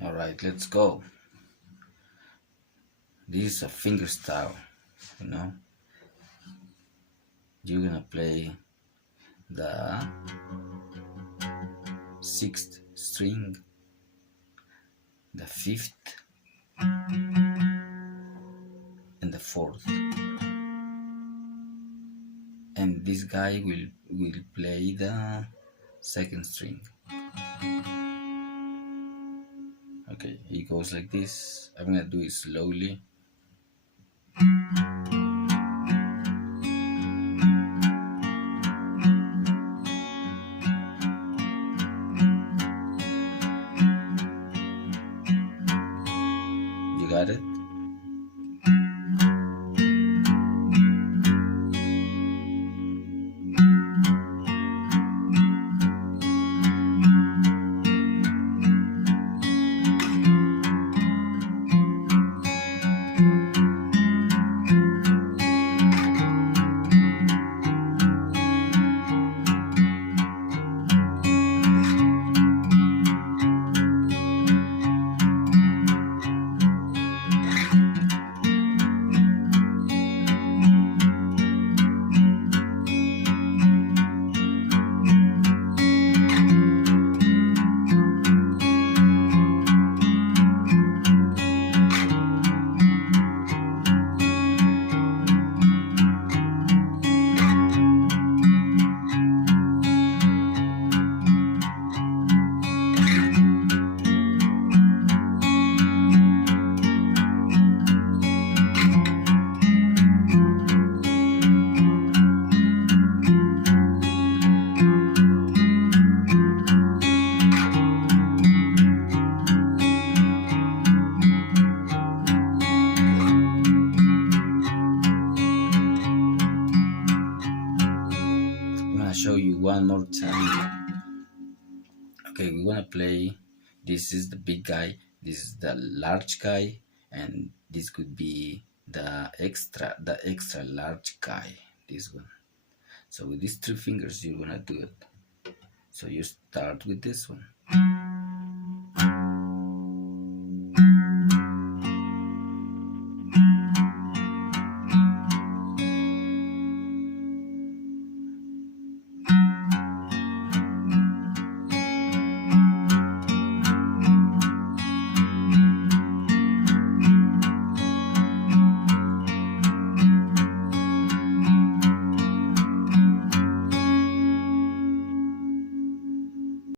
Alright, let's go. This is a fingerstyle, you know. You're gonna play the 6th string, the 5th, and the 4th. And this guy will play the 2nd string. Okay, he goes like this. I'm gonna do it slowly. You got it? Show you one more time. Okay, we want to play. This is the big guy, this is the large guy, and this could be the extra large guy, this one. So with these 3 fingers you're gonna do it. So you start with this one.